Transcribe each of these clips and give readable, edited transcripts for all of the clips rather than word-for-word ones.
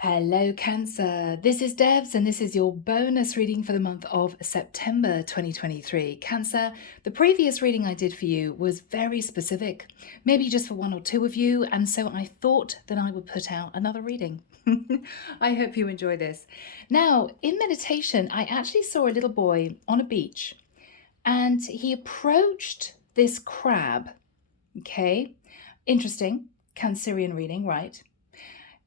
Hello, Cancer. This is Debs, and this is your bonus reading for the month of September 2023. Cancer, the previous reading I did for you was very specific, maybe just for one or two of you, and so I thought that I would put out another reading. I hope you enjoy this. Now, in meditation, I actually saw a little boy on a beach, and he approached this crab. Okay, interesting. Cancerian reading, right?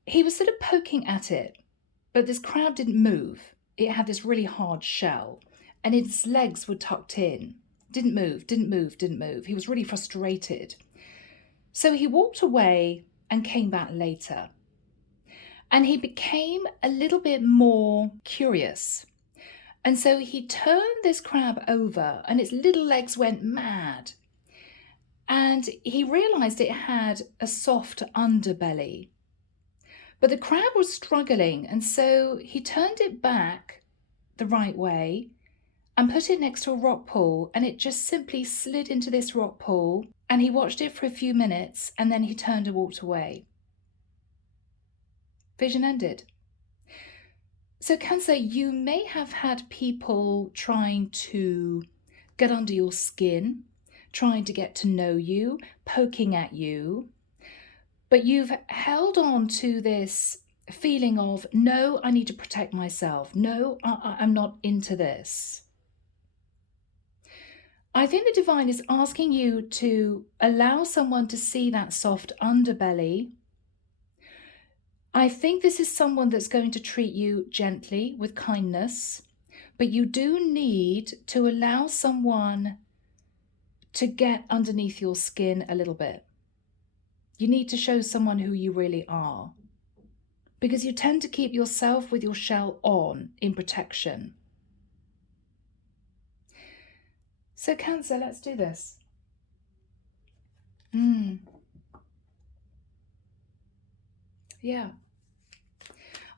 He was sort of poking at it, but this crab didn't move. It had this really hard shell, and its legs were tucked in. Didn't move, didn't move, didn't move. He was really frustrated. So he walked away and came back later. And he became a little bit more curious. And so he turned this crab over, and its little legs went mad. And he realized it had a soft underbelly. But the crab was struggling, and so he turned it back the right way and put it next to a rock pool, and it just simply slid into this rock pool, and he watched it for a few minutes, and then he turned and walked away. Vision ended. So Cancer, you may have had people trying to get under your skin, trying to get to know you, poking at you, but you've held on to this feeling of, no, I need to protect myself. No, I'm not into this. I think the divine is asking you to allow someone to see that soft underbelly. I think this is someone that's going to treat you gently with kindness, but you do need to allow someone to get underneath your skin a little bit. You need to show someone who you really are, because you tend to keep yourself with your shell on in protection. So Cancer, let's do this. Yeah.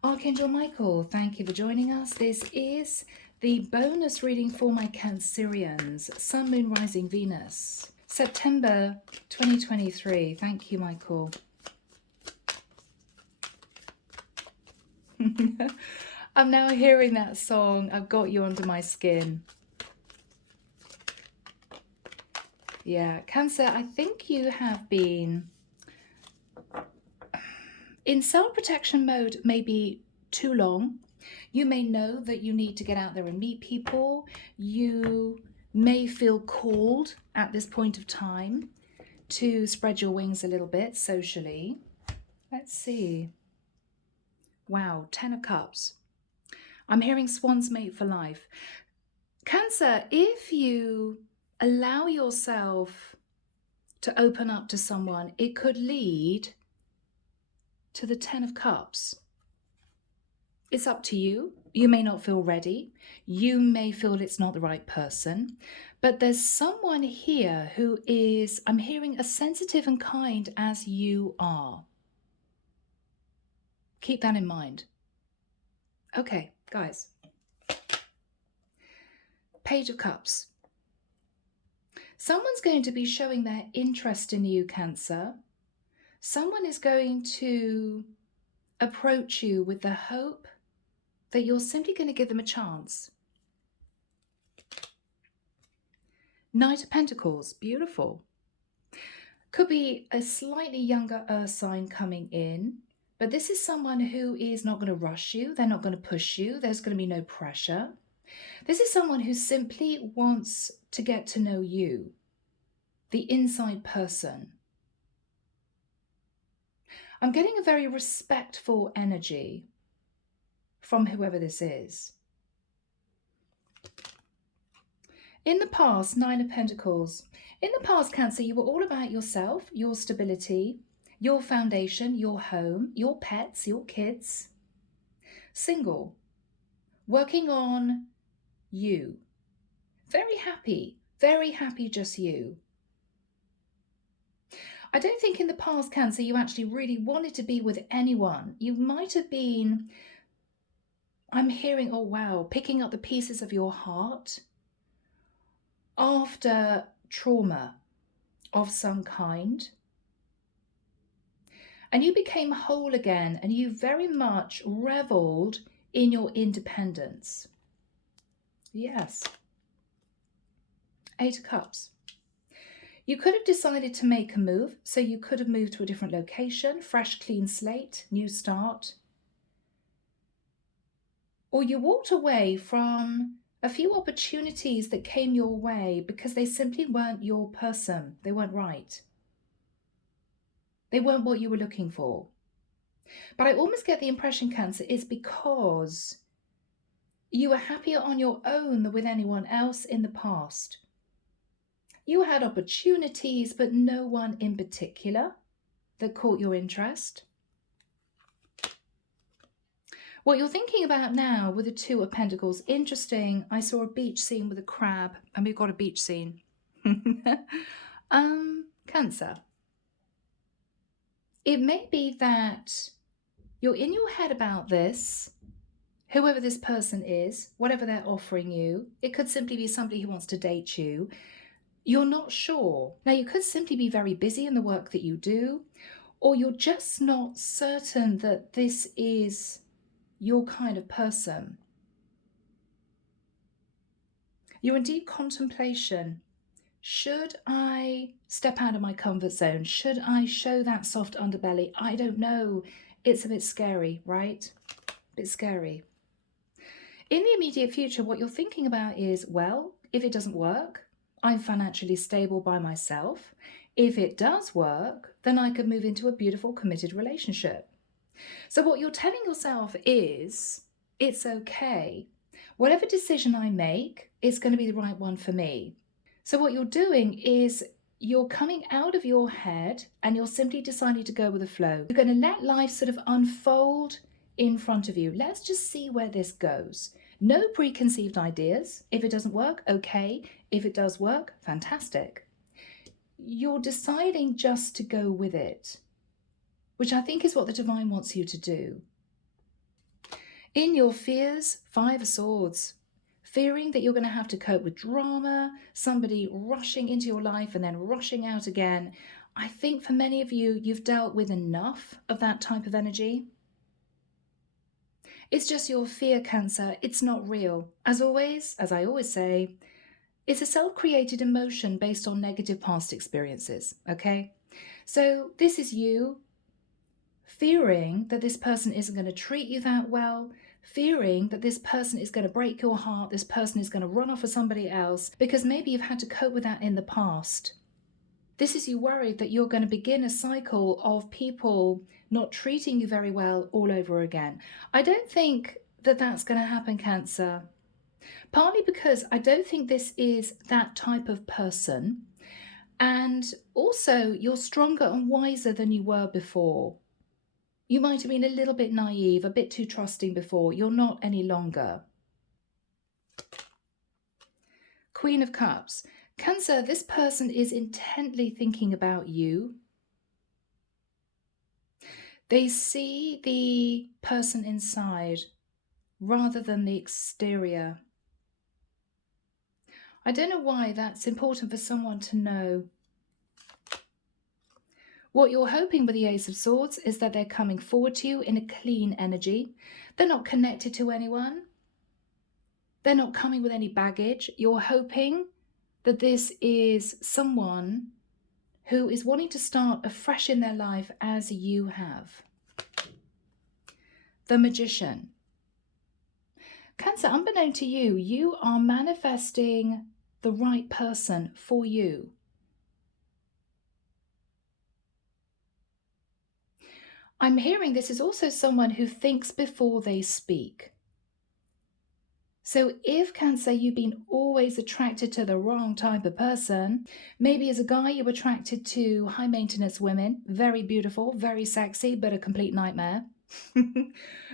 Archangel Michael, thank you for joining us. This is the bonus reading for my Cancerians, Sun, Moon, Rising, Venus, September 2023. Thank you, Michael. I'm now hearing that song, I've Got You Under My Skin. Yeah, Cancer, I think you have been in self-protection mode maybe too long. You may know that you need to get out there and meet people. You may feel called at this point of time to spread your wings a little bit socially. Let's see. Wow, 10 of Cups. I'm hearing Swan's mate for life. Cancer, if you allow yourself to open up to someone, it could lead to the 10 of Cups. It's up to you. You may not feel ready. You may feel it's not the right person, but there's someone here who is, I'm hearing, as sensitive and kind as you are. Keep that in mind. Okay, guys. Page of Cups. Someone's going to be showing their interest in you, Cancer. Someone is going to approach you with the hope that you're simply going to give them a chance. Knight of Pentacles, beautiful. Could be a slightly younger earth sign coming in, but this is someone who is not going to rush you. They're not going to push you. There's going to be no pressure. This is someone who simply wants to get to know you, the inside person. I'm getting a very respectful energy from whoever this is. In the past, Nine of Pentacles. In the past, Cancer, you were all about yourself, your stability, your foundation, your home, your pets, your kids. Single. Working on you. Very happy just you. I don't think in the past, Cancer, you actually really wanted to be with anyone. You might have been, I'm hearing, oh wow, picking up the pieces of your heart after trauma of some kind. and you became whole again, and you very much reveled in your independence. Yes. 8 of Cups. You could have decided to make a move, so you could have moved to a different location, fresh, clean slate, new start. Or you walked away from a few opportunities that came your way because they simply weren't your person. They weren't right. They weren't what you were looking for. But I almost get the impression, Cancer, is because you were happier on your own than with anyone else in the past. You had opportunities, but no one in particular that caught your interest. What you're thinking about now with the 2 of Pentacles, interesting. I saw a beach scene with a crab, and we've got a beach scene. Cancer. It may be that you're in your head about this, whoever this person is, whatever they're offering you. It could simply be somebody who wants to date you. You're not sure. Now, you could simply be very busy in the work that you do, or you're just not certain that this is your kind of person. You're in deep contemplation. Should I step out of my comfort zone? Should I show that soft underbelly? I don't know. It's a bit scary, right? A bit scary. In the immediate future, what you're thinking about is, well, if it doesn't work, I'm financially stable by myself. If it does work, then I could move into a beautiful, committed relationship. So what you're telling yourself is, it's okay. Whatever decision I make, it's going to be the right one for me. So what you're doing is you're coming out of your head and you're simply deciding to go with the flow. You're going to let life sort of unfold in front of you. Let's just see where this goes. No preconceived ideas. If it doesn't work, okay. If it does work, fantastic. You're deciding just to go with it, which I think is what the divine wants you to do. In your fears, 5 of Swords. Fearing that you're going to have to cope with drama, somebody rushing into your life and then rushing out again. I think for many of you, you've dealt with enough of that type of energy. It's just your fear, Cancer. It's not real. As always, as I always say, it's a self-created emotion based on negative past experiences, okay? So this is you fearing that this person isn't going to treat you that well, fearing that this person is going to break your heart, this person is going to run off with somebody else, because maybe you've had to cope with that in the past. This is you worried that you're going to begin a cycle of people not treating you very well all over again. I don't think that that's going to happen, Cancer. Partly because I don't think this is that type of person. And also, you're stronger and wiser than you were before. You might have been a little bit naive, a bit too trusting before. You're not any longer. Queen of Cups. Cancer, this person is intently thinking about you. They see the person inside rather than the exterior. I don't know why that's important for someone to know. What you're hoping with the Ace of Swords is that they're coming forward to you in a clean energy. They're not connected to anyone. They're not coming with any baggage. You're hoping that this is someone who is wanting to start afresh in their life as you have. The Magician. Cancer, unbeknown to you, you are manifesting the right person for you. I'm hearing this is also someone who thinks before they speak. So if, Cancer, you've been always attracted to the wrong type of person, maybe as a guy you're attracted to high maintenance women, very beautiful, very sexy, but a complete nightmare.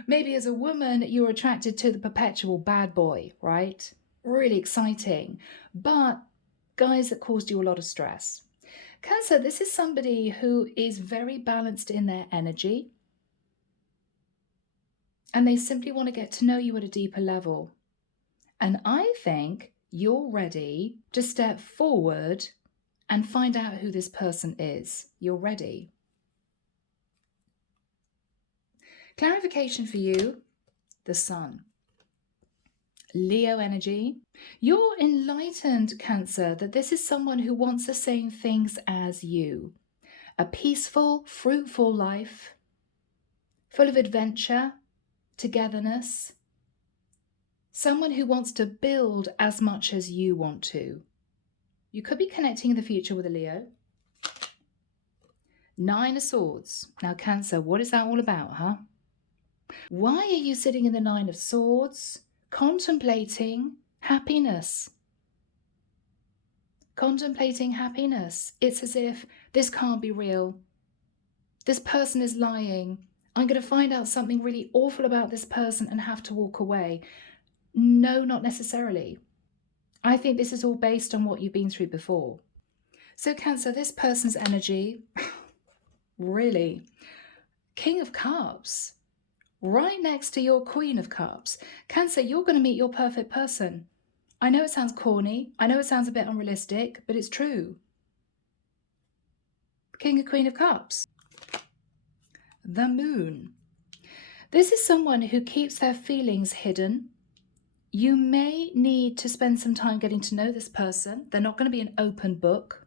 Maybe as a woman you're attracted to the perpetual bad boy, right? Really exciting, but guys that caused you a lot of stress. Cancer, this is somebody who is very balanced in their energy, and they simply want to get to know you at a deeper level. And I think you're ready to step forward and find out who this person is. You're ready. Clarification for you, the Sun. Leo energy. You're enlightened, Cancer, that this is someone who wants the same things as you. A peaceful, fruitful life, full of adventure, togetherness. Someone who wants to build as much as you want to. You could be connecting in the future with a Leo. 9 of Swords. Now, Cancer, what is that all about, huh? Why are you sitting in the 9 of Swords, contemplating happiness? Contemplating happiness. It's as if this can't be real. This person is lying. I'm going to find out something really awful about this person and have to walk away. No, not necessarily. I think this is all based on what you've been through before. So, Cancer, this person's energy, really, King of Cups, right next to your Queen of Cups. Cancer, you're going to meet your perfect person. I know it sounds corny. I know it sounds a bit unrealistic, but it's true. King and Queen of Cups. The Moon. This is someone who keeps their feelings hidden. You may need to spend some time getting to know this person. They're not going to be an open book.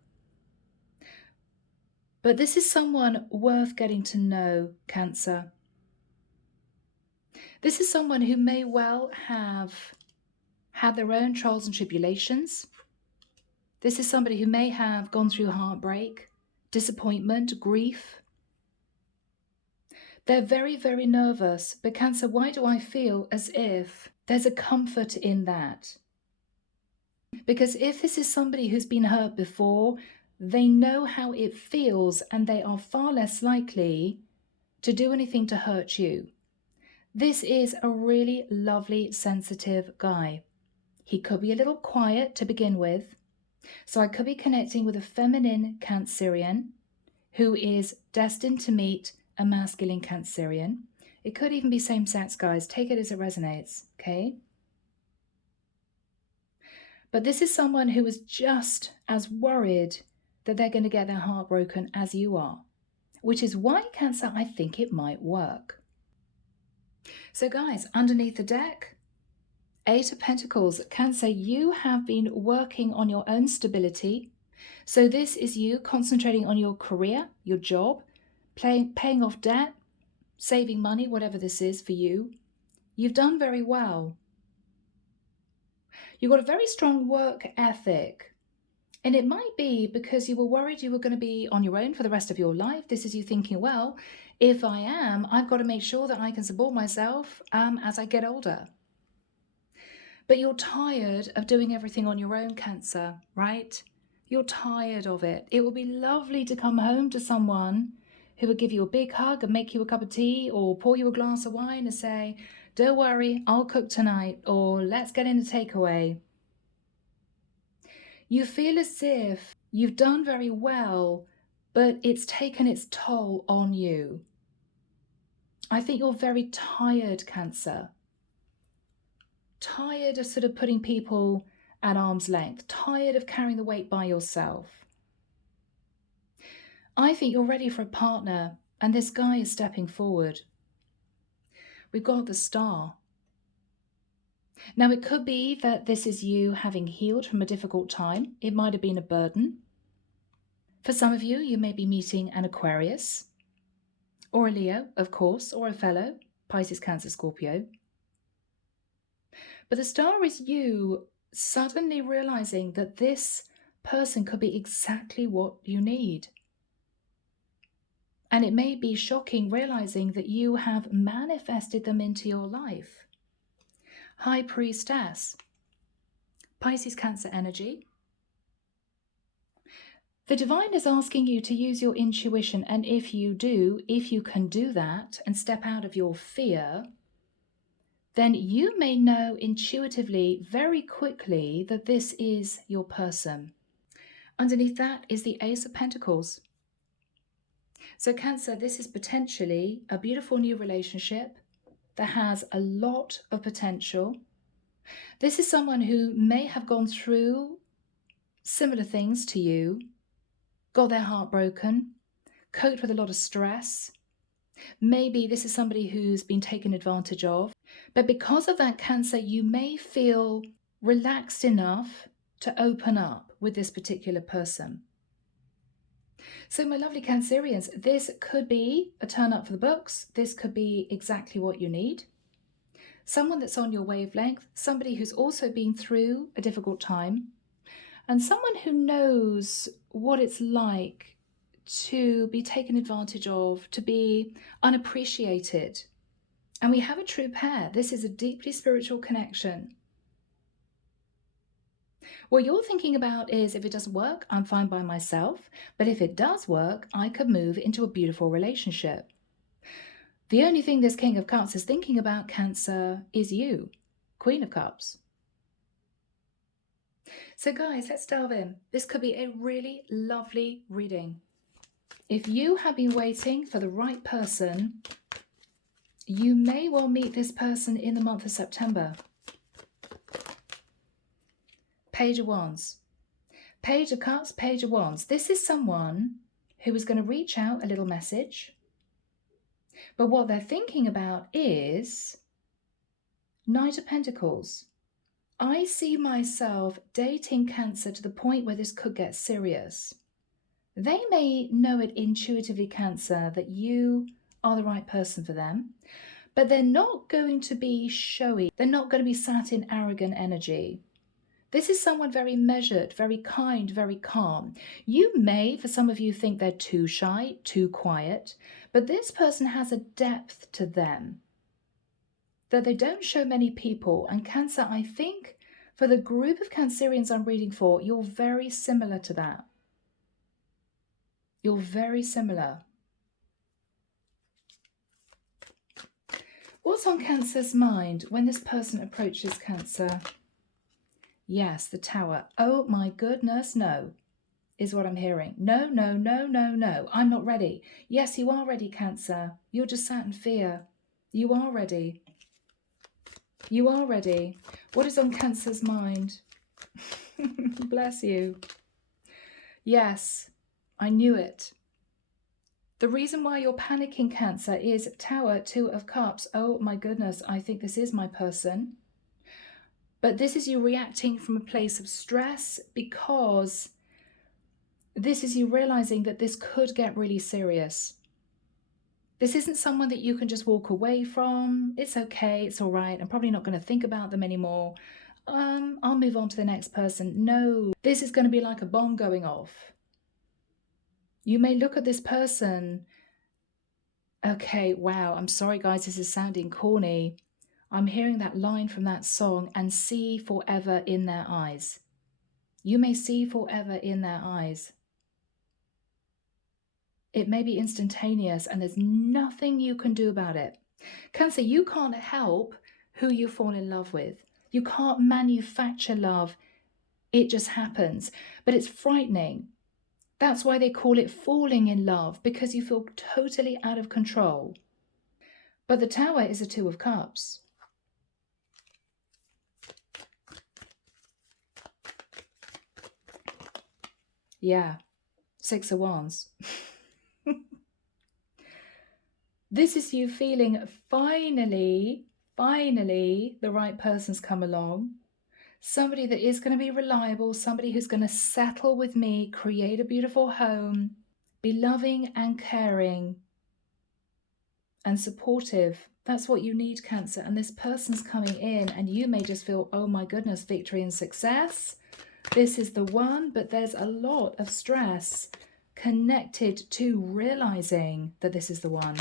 But this is someone worth getting to know, Cancer. This is someone who may well have had their own trials and tribulations. This is somebody who may have gone through heartbreak, disappointment, grief. They're very, very nervous. But Cancer, why do I feel as if there's a comfort in that? Because if this is somebody who's been hurt before, they know how it feels and they are far less likely to do anything to hurt you. This is a really lovely, sensitive guy. He could be a little quiet to begin with. So I could be connecting with a feminine Cancerian who is destined to meet a masculine Cancerian. It could even be same sex, guys. Take it as it resonates, okay? But this is someone who is just as worried that they're going to get their heart broken as you are, which is why, Cancer, I think it might work. So guys, underneath the deck, 8 of Pentacles. Cancer, you have been working on your own stability. So this is you concentrating on your career, your job, paying off debt, saving money, whatever this is for you. You've done very well. You've got a very strong work ethic. And it might be because you were worried you were going to be on your own for the rest of your life. This is you thinking, well, if I am, I've got to make sure that I can support myself as I get older. But you're tired of doing everything on your own, Cancer, right? You're tired of it. It would be lovely to come home to someone who would give you a big hug and make you a cup of tea or pour you a glass of wine and say, don't worry, I'll cook tonight, or let's get in a takeaway. You feel as if you've done very well, but it's taken its toll on you. I think you're very tired, Cancer. Tired of sort of putting people at arm's length. Tired of carrying the weight by yourself. I think you're ready for a partner, and this guy is stepping forward. We've got the Star. Now, it could be that this is you having healed from a difficult time. It might have been a burden. For some of you, you may be meeting an Aquarius, or a Leo, of course, or a fellow, Pisces, Cancer, Scorpio. But the Star is you suddenly realizing that this person could be exactly what you need. And it may be shocking realizing that you have manifested them into your life. High Priestess, Pisces, Cancer energy. The divine is asking you to use your intuition, and if you do, if you can do that and step out of your fear, then you may know intuitively very quickly that this is your person. Underneath that is the Ace of Pentacles. So Cancer, this is potentially a beautiful new relationship that has a lot of potential. This is someone who may have gone through similar things to you, got their heart broken, coped with a lot of stress, Maybe this is somebody who's been taken advantage of, but because of that, Cancer, you may feel relaxed enough to open up with this particular person. So my lovely Cancerians, this could be a turn up for the books. This could be exactly what you need. Someone that's on your wavelength, somebody who's also been through a difficult time, and someone who knows what it's like to be taken advantage of, to be unappreciated. And we have a true pair. This is a deeply spiritual connection. What you're thinking about is, if it doesn't work, I'm fine by myself. But if it does work, I could move into a beautiful relationship. The only thing this King of Cups is thinking about, Cancer, is you, Queen of Cups. So guys, let's delve in. This could be a really lovely reading. If you have been waiting for the right person, you may well meet this person in the month of September. Page of Wands. Page of Cups, Page of Wands. This is someone who is going to reach out a little message. But what they're thinking about is Knight of Pentacles. I see myself dating Cancer to the point where this could get serious. They may know it intuitively, Cancer, that you are the right person for them, but they're not going to be showy. They're not going to be sat in arrogant energy. This is someone very measured, very kind, very calm. You may, for some of you, think they're too shy, too quiet, but this person has a depth to them that they don't show many people. And Cancer, I think for the group of Cancerians I'm reading for, you're very similar to that. You're very similar. What's on Cancer's mind when this person approaches Cancer? Yes, the Tower. Oh my goodness, no, is what I'm hearing. No, no, no, no, no. I'm not ready. Yes, you are ready, Cancer. You're just sat in fear. You are ready. You are ready. What is on Cancer's mind? Bless you. Yes, I knew it. The reason why you're panicking, Cancer, is Tower, Two of Cups. Oh my goodness, I think this is my person. But this is you reacting from a place of stress, because this is you realizing that this could get really serious. This isn't someone that you can just walk away from. It's okay, it's all right. I'm probably not going to think about them anymore. I'll move on to the next person. No, this is going to be like a bomb going off. You may look at this person. Okay, wow, I'm sorry guys, this is sounding corny. I'm hearing that line from that song, and see forever in their eyes. You may see forever in their eyes. It may be instantaneous and there's nothing you can do about it. Cancer, you can't help who you fall in love with. You can't manufacture love. It just happens. But it's frightening. That's why they call it falling in love, because you feel totally out of control. But the Tower is a Two of Cups. Yeah, Six of Wands. This is you feeling finally, the right person's come along. Somebody that is going to be reliable, somebody who's going to settle with me, create a beautiful home, be loving and caring and supportive. That's what you need, Cancer. And this person's coming in, and you may just feel, oh my goodness, victory and success. This is the one, but there's a lot of stress connected to realizing that this is the one.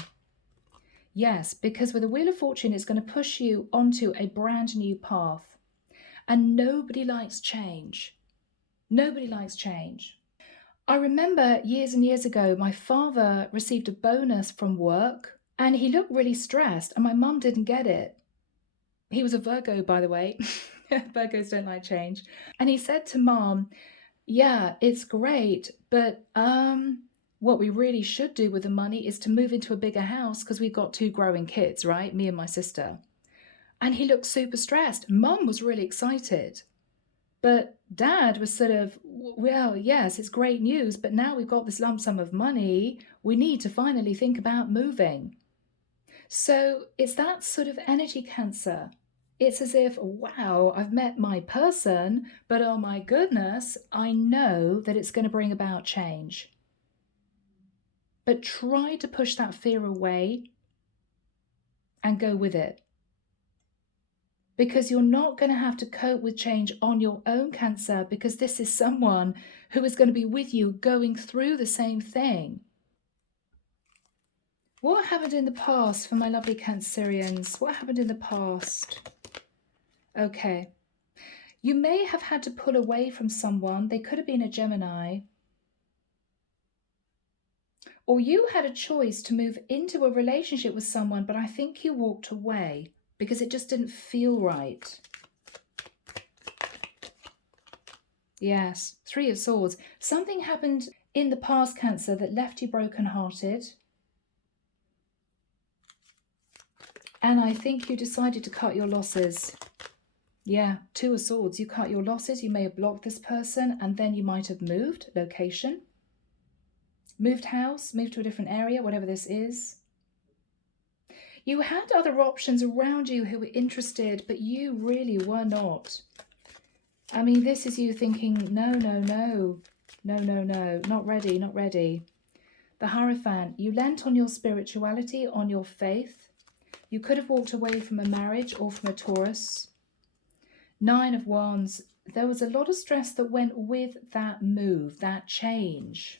Yes, because with the Wheel of Fortune, it's going to push you onto a brand new path. And nobody likes change. Nobody likes change. I remember years and years ago, my father received a bonus from work and he looked really stressed, and my mum didn't get it. He was a Virgo, by the way. Virgos don't like change. And he said to Mom, yeah, it's great, but what we really should do with the money is to move into a bigger house, because we've got 2 growing kids, right? Me and my sister. And he looked super stressed. Mum was really excited. But Dad was sort of, well, yes, it's great news, but now we've got this lump sum of money. We need to finally think about moving. So it's that sort of energy, Cancer. It's as if, wow, I've met my person, but oh my goodness, I know that it's going to bring about change. But try to push that fear away and go with it. Because you're not going to have to cope with change on your own, Cancer, because this is someone who is going to be with you going through the same thing. What happened in the past for my lovely Cancerians? What happened in the past? Okay. You may have had to pull away from someone. They could have been a Gemini. Or you had a choice to move into a relationship with someone, but I think you walked away because it just didn't feel right. Yes, Three of Swords. Something happened in the past, Cancer, that left you brokenhearted. And I think you decided to cut your losses. Yeah, Two of Swords. You cut your losses. You may have blocked this person, and then you might have moved location. Moved house, moved to a different area, whatever this is. You had other options around you who were interested, but you really were not. I mean, this is you thinking, no, no, no, no, no, no, not ready, not ready. The Hierophant, you lent on your spirituality, on your faith. You could have walked away from a marriage or from a Taurus. Nine of Wands, there was a lot of stress that went with that move, that change.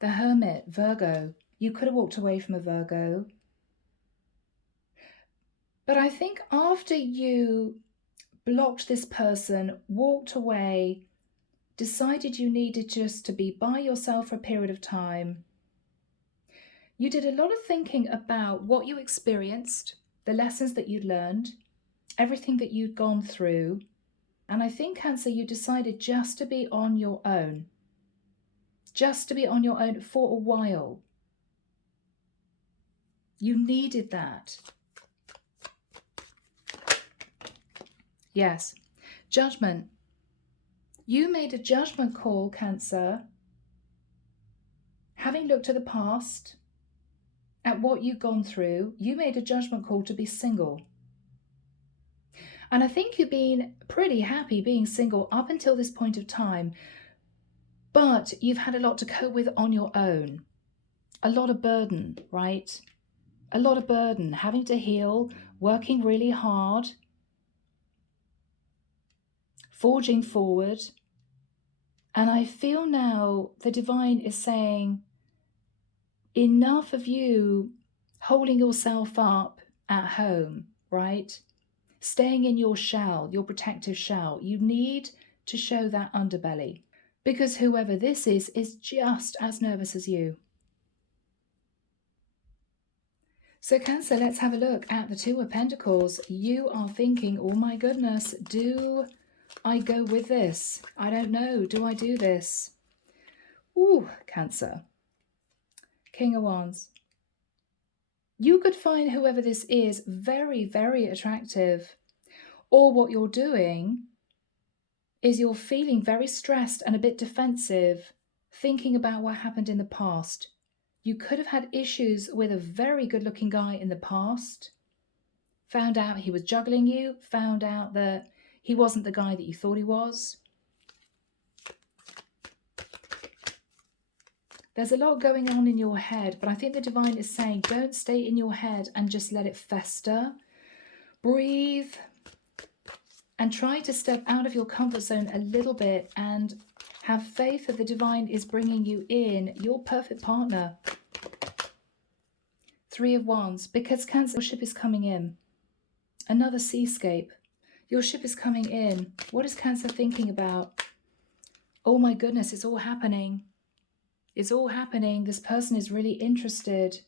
The Hermit, Virgo, you could have walked away from a Virgo. But I think after you blocked this person, walked away, decided you needed just to be by yourself for a period of time, you did a lot of thinking about what you experienced, the lessons that you'd learned, everything that you'd gone through. And I think, Cancer, you decided just to be on your own. Just to be on your own for a while. You needed that. Yes. Judgment. You made a judgment call, Cancer. Having looked at the past, at what you've gone through, you made a judgment call to be single. And I think you've been pretty happy being single up until this point of time, but you've had a lot to cope with on your own. A lot of burden, right? A lot of burden, having to heal, working really hard, forging forward. And I feel now the divine is saying, enough of you holding yourself up at home, right? Staying in your shell, your protective shell. You need to show that underbelly, because whoever this is just as nervous as you. So Cancer, let's have a look at the Two of Pentacles. You are thinking, oh my goodness, do I go with this? I don't know. Do I do this? Ooh, Cancer. King of Wands. You could find whoever this is very, very attractive. Or what you're doing is you're feeling very stressed and a bit defensive, thinking about what happened in the past. You could have had issues with a very good-looking guy in the past, found out he was juggling you, found out that he wasn't the guy that you thought he was. There's a lot going on in your head, but I think the divine is saying, don't stay in your head and just let it fester. Breathe and try to step out of your comfort zone a little bit and have faith that the divine is bringing you in your perfect partner. Three of Wands, because Cancer, your ship is coming in. Another seascape. Your ship is coming in. What is Cancer thinking about? Oh my goodness, it's all happening. It's all happening. This person is really interested.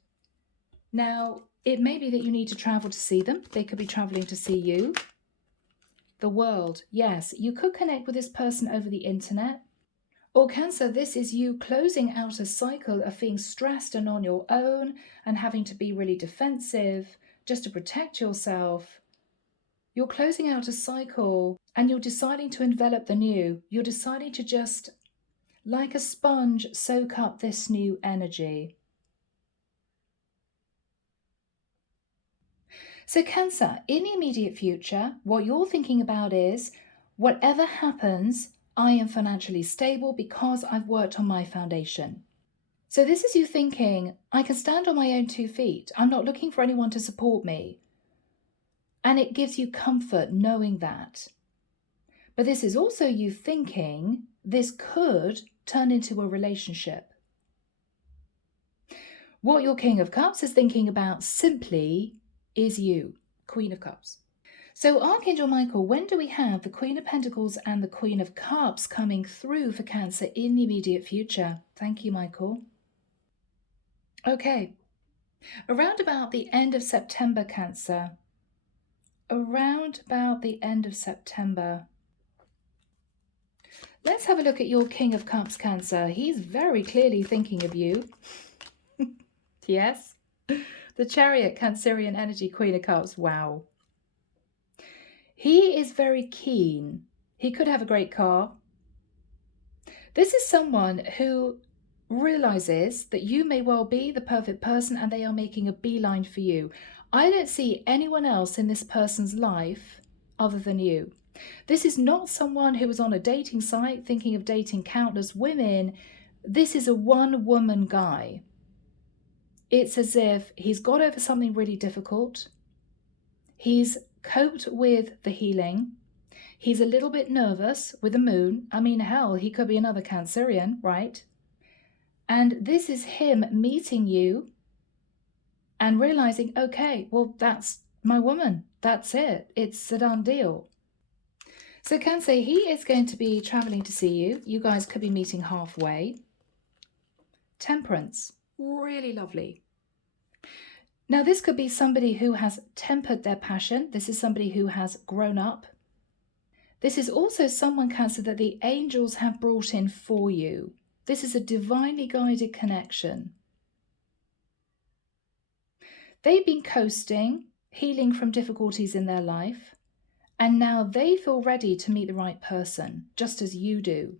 Now, it may be that you need to travel to see them. They could be traveling to see you. The World. Yes, you could connect with this person over the internet. Or Cancer, this is you closing out a cycle of being stressed and on your own and having to be really defensive just to protect yourself. You're closing out a cycle and you're deciding to envelop the new. You're deciding to just, like a sponge, soak up this new energy. So Cancer, in the immediate future, what you're thinking about is, whatever happens, I am financially stable because I've worked on my foundation. So this is you thinking, I can stand on my own 2 feet. I'm not looking for anyone to support me. And it gives you comfort knowing that. But this is also you thinking, this could turn into a relationship. What your King of Cups is thinking about simply is you, Queen of Cups. So Archangel Michael, when do we have the Queen of Pentacles and the Queen of Cups coming through for Cancer in the immediate future? Thank you, Michael. Okay, around about the end of September, Cancer. Around about the end of September. Let's have a look at your King of Cups, Cancer. He's very clearly thinking of you. Yes. The Chariot, Cancerian energy, Queen of Cups. Wow. He is very keen. He could have a great car. This is someone who realizes that you may well be the perfect person and they are making a beeline for you. I don't see anyone else in this person's life other than you. This is not someone who is on a dating site thinking of dating countless women. This is a one-woman guy. It's as if he's got over something really difficult. He's coped with the healing. He's a little bit nervous with the moon. I mean, hell, he could be another Cancerian, right? And this is him meeting you and realizing, okay, well, that's my woman. That's it. It's a done deal. So Cancer, he is going to be traveling to see you. You guys could be meeting halfway. Temperance, really lovely. Now, this could be somebody who has tempered their passion. This is somebody who has grown up. This is also someone, Cancer, that the angels have brought in for you. This is a divinely guided connection. They've been coasting, healing from difficulties in their life, and now they feel ready to meet the right person, just as you do.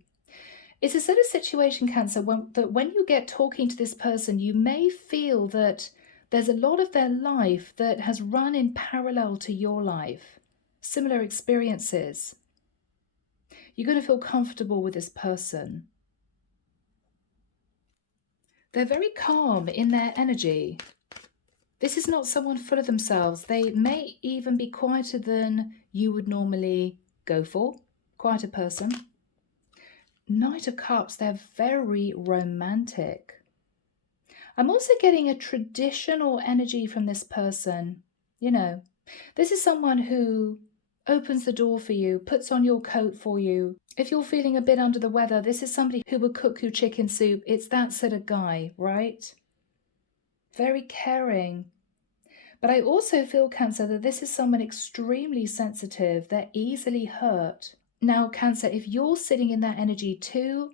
It's a sort of situation, Cancer, that when you get talking to this person, you may feel that there's a lot of their life that has run in parallel to your life, similar experiences. You're going to feel comfortable with this person. They're very calm in their energy. This is not someone full of themselves. They may even be quieter than you would normally go for. Quieter person. Knight of Cups, they're very romantic. I'm also getting a traditional energy from this person. You know, this is someone who opens the door for you, puts on your coat for you. If you're feeling a bit under the weather, this is somebody who would cook you chicken soup. It's that sort of guy, right? Very caring. But I also feel, Cancer, that this is someone extremely sensitive. They're easily hurt. Now, Cancer, if you're sitting in that energy too,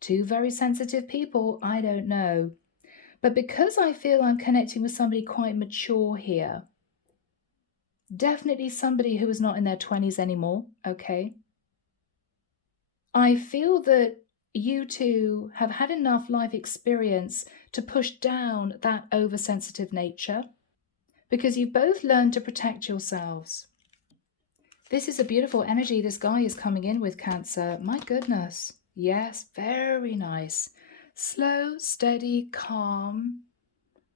two very sensitive people, I don't know. But because I feel I'm connecting with somebody quite mature here, definitely somebody who is not in their 20s anymore, okay? I feel that you two have had enough life experience to push down that oversensitive nature because you've both learned to protect yourselves. This is a beautiful energy this guy is coming in with, Cancer. My goodness. Yes, very nice. Slow, steady, calm,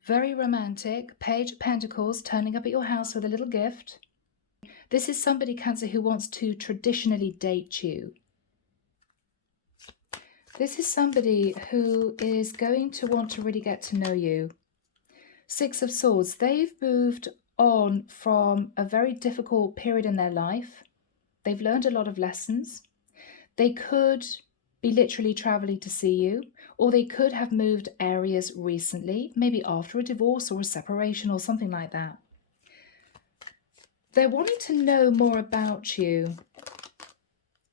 very romantic. Page of Pentacles turning up at your house with a little gift. This is somebody, Cancer, who wants to traditionally date you. This is somebody who is going to want to really get to know you. Six of Swords. They've moved on from a very difficult period in their life. They've learned a lot of lessons. They could be literally traveling to see you, or they could have moved areas recently, maybe after a divorce or a separation or something like that. They're wanting to know more about you.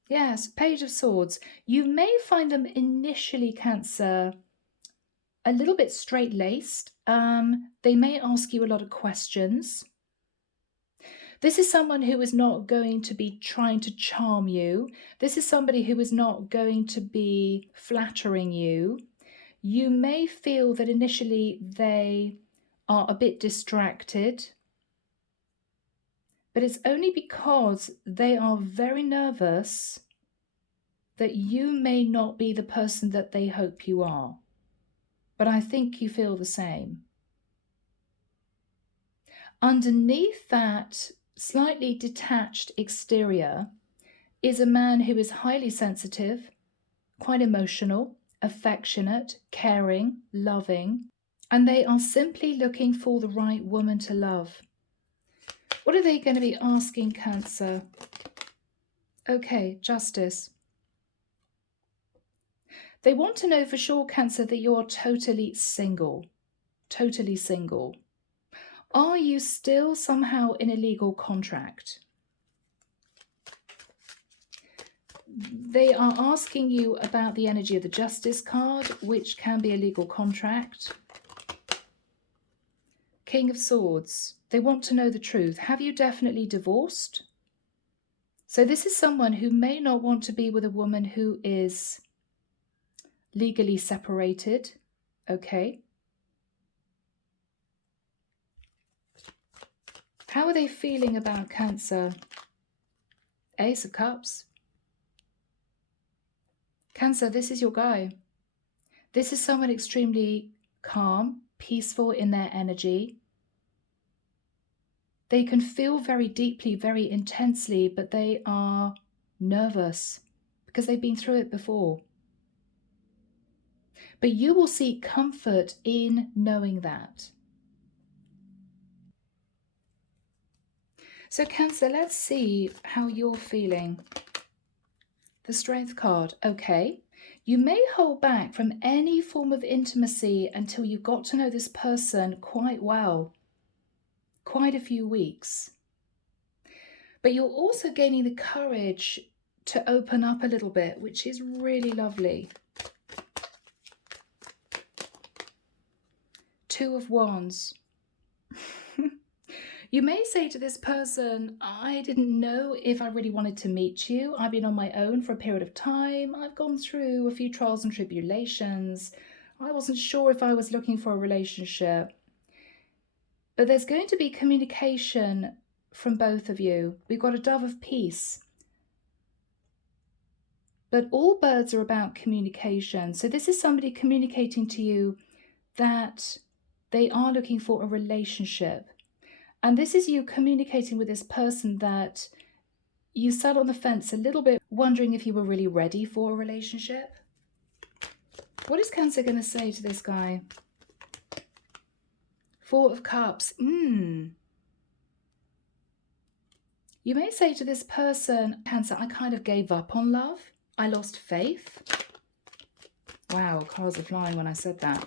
Yes, Page of Swords. You may find them initially, Cancer, a little bit straight-laced. They may ask you a lot of questions. This is someone who is not going to be trying to charm you. This is somebody who is not going to be flattering you. You may feel that initially they are a bit distracted. but it's only because they are very nervous that you may not be the person that they hope you are. But I think you feel the same. Underneath that slightly detached exterior is a man who is highly sensitive, quite emotional, affectionate, caring, loving, and they are simply looking for the right woman to love. What are they going to be asking, Cancer? Okay, Justice. They want to know for sure, Cancer, that you are totally single. Totally single. Are you still somehow in a legal contract? They are asking you about the energy of the Justice card, which can be a legal contract. King of Swords. They want to know the truth. Have you definitely divorced? So this is someone who may not want to be with a woman who is legally separated. Okay. How are they feeling about Cancer? Ace of Cups. Cancer, this is your guy. This is someone extremely calm, peaceful in their energy. They can feel very deeply, very intensely, but they are nervous because they've been through it before. But you will seek comfort in knowing that. So Cancer, let's see how you're feeling. The Strength card. Okay. You may hold back from any form of intimacy until you got to know this person quite well. Quite a few weeks. But you're also gaining the courage to open up a little bit, which is really lovely. Two of Wands. You may say to this person, I didn't know if I really wanted to meet you. I've been on my own for a period of time. I've gone through a few trials and tribulations. I wasn't sure if I was looking for a relationship. But there's going to be communication from both of you. We've got a Dove of Peace. But all birds are about communication. So this is somebody communicating to you that they are looking for a relationship. And this is you communicating with this person that you sat on the fence a little bit, wondering if you were really ready for a relationship. What is Cancer going to say to this guy? Four of Cups. You may say to this person, Cancer, I kind of gave up on love. I lost faith. Wow, cards are flying when I said that.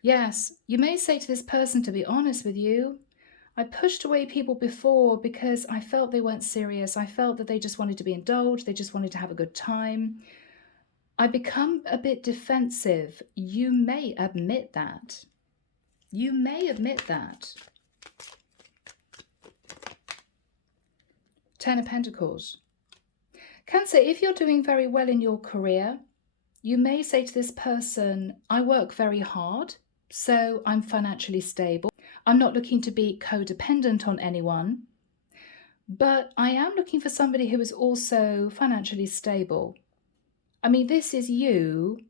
Yes, you may say to this person, to be honest with you, I pushed away people before because I felt they weren't serious. I felt that they just wanted to be indulged. They just wanted to have a good time. I become a bit defensive. You may admit that. You may admit that. Ten of Pentacles. Cancer, if you're doing very well in your career, you may say to this person, I work very hard, so I'm financially stable. I'm not looking to be codependent on anyone, but I am looking for somebody who is also financially stable. I mean, this is you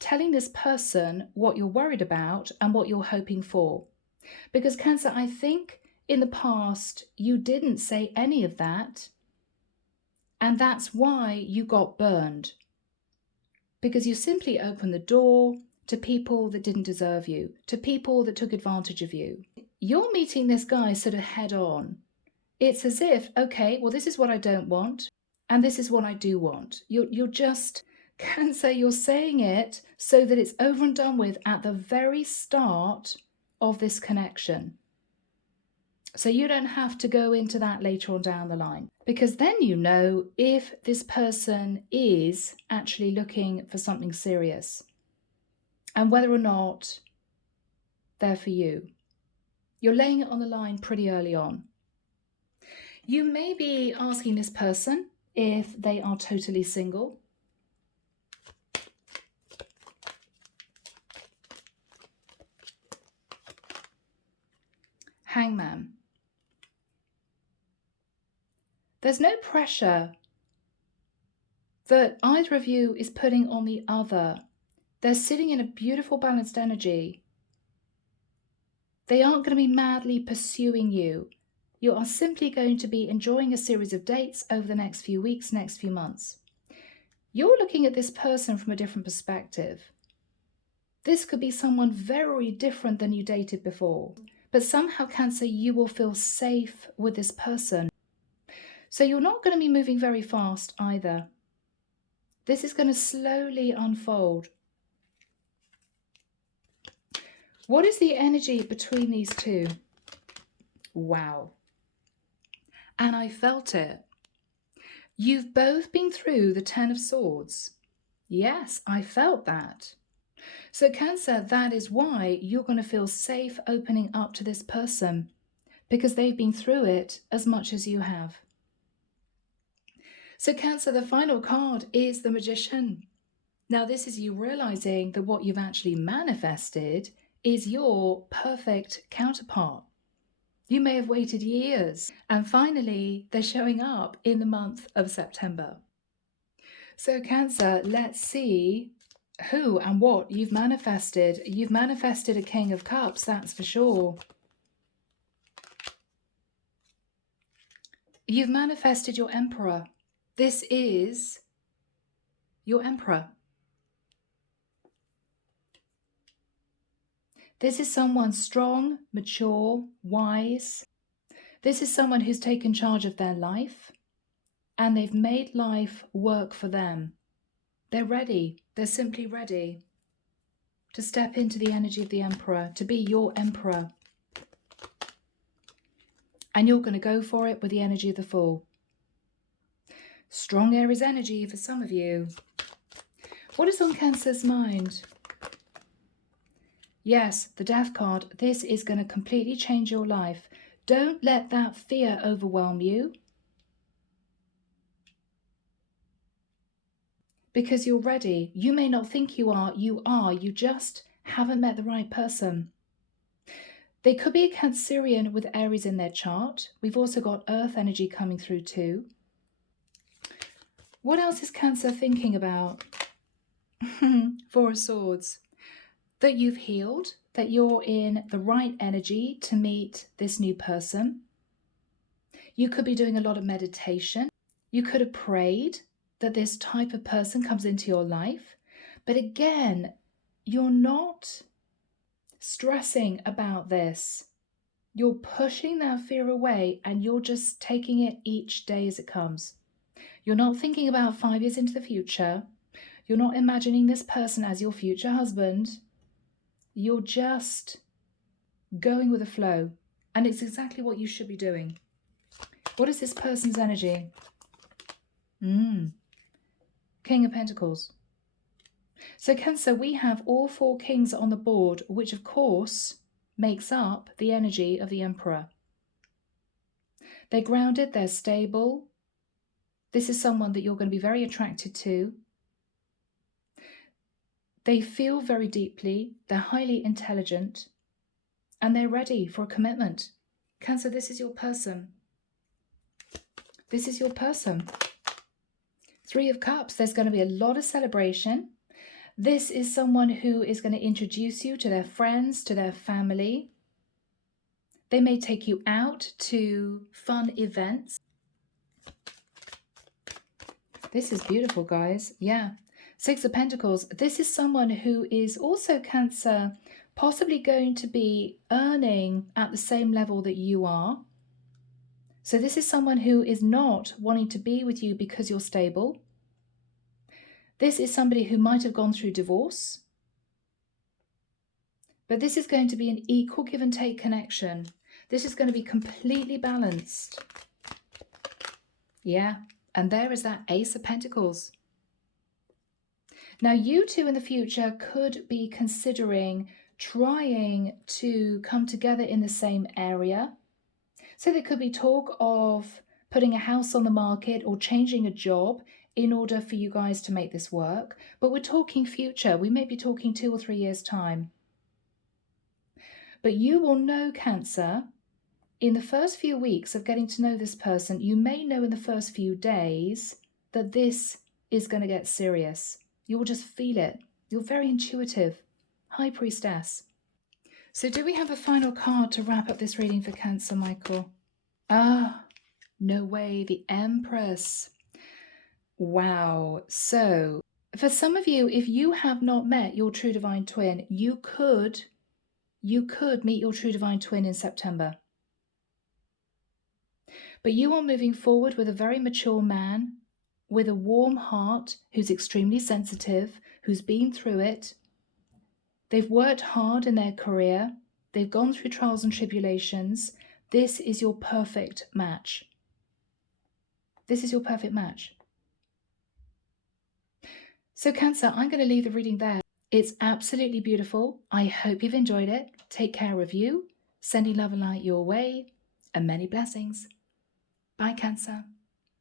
telling this person what you're worried about and what you're hoping for. Because Cancer, I think in the past, you didn't say any of that. And that's why you got burned. Because you simply opened the door to people that didn't deserve you, to people that took advantage of you. You're meeting this guy sort of head on. It's as if, okay, well, this is what I don't want, and this is what I do want. You're just, Cancer, you're saying it so that it's over and done with at the very start of this connection. So you don't have to go into that later on down the line, because then you know if this person is actually looking for something serious and whether or not they're for you. You're laying it on the line pretty early on. You may be asking this person if they are totally single. Hangman. There's no pressure that either of you is putting on the other. They're sitting in a beautiful balanced energy. They aren't going to be madly pursuing you. You are simply going to be enjoying a series of dates over the next few weeks, next few months. You're looking at this person from a different perspective. This could be someone very different than you dated before, but somehow, Cancer, you will feel safe with this person. So you're not going to be moving very fast either. This is going to slowly unfold. What is the energy between these two? Wow. And I felt it. You've both been through the 10 of Swords. Yes, I felt that. So Cancer, that is why you're going to feel safe opening up to this person, because they've been through it as much as you have. So Cancer, the final card is the Magician. Now this is you realizing that what you've actually manifested is your perfect counterpart. You may have waited years, and finally they're showing up in the month of September. So Cancer, let's see who and what you've manifested. You've manifested a King of Cups, that's for sure. You've manifested your Emperor. This is your Emperor. This is someone strong, mature, wise. This is someone who's taken charge of their life and they've made life work for them. They're ready. They're simply ready to step into the energy of the Emperor, to be your Emperor. And you're going to go for it with the energy of the Fool. Strong Aries energy for some of you. What is on Cancer's mind? Yes, the Death card. This is going to completely change your life. Don't let that fear overwhelm you, because you're ready. You may not think you are. You just haven't met the right person. They could be a Cancerian with Aries in their chart. We've also got Earth energy coming through too. What else is Cancer thinking about? Four of Swords. That you've healed, that you're in the right energy to meet this new person. You could be doing a lot of meditation. You could have prayed that this type of person comes into your life. But again, you're not stressing about this. You're pushing that fear away and you're just taking it each day as it comes. You're not thinking about 5 years into the future. You're not imagining this person as your future husband. You're just going with the flow. And it's exactly what you should be doing. What is this person's energy? King of Pentacles. So Cancer, we have all 4 kings on the board, which of course makes up the energy of the Emperor. They're grounded, they're stable. This is someone that you're going to be very attracted to. They feel very deeply, they're highly intelligent, and they're ready for a commitment. Cancer, this is your person. This is your person. 3 of Cups, there's going to be a lot of celebration. This is someone who is going to introduce you to their friends, to their family. They may take you out to fun events. This is beautiful, guys. Yeah. 6 of Pentacles. This is someone who is also Cancer, possibly going to be earning at the same level that you are. So this is someone who is not wanting to be with you because you're stable. This is somebody who might have gone through divorce. But this is going to be an equal give and take connection. This is going to be completely balanced. Yeah. And there is that Ace of Pentacles. Now, you two in the future could be considering trying to come together in the same area. So there could be talk of putting a house on the market or changing a job in order for you guys to make this work. But we're talking future. We may be talking 2 or 3 years' time. But you will know, Cancer, in the first few weeks of getting to know this person, you may know in the first few days that this is going to get serious. You'll just feel it. You're very intuitive. High Priestess. So do we have a final card to wrap up this reading for Cancer, Michael? Ah, no way. The Empress. Wow. So for some of you, if you have not met your true divine twin, you could meet your true divine twin in September. But you are moving forward with a very mature man, with a warm heart, who's extremely sensitive, who's been through it. They've worked hard in their career. They've gone through trials and tribulations. This is your perfect match. This is your perfect match. So Cancer, I'm going to leave the reading there. It's absolutely beautiful. I hope you've enjoyed it. Take care of you. Sending love and light your way, and many blessings. Bye, Cancer.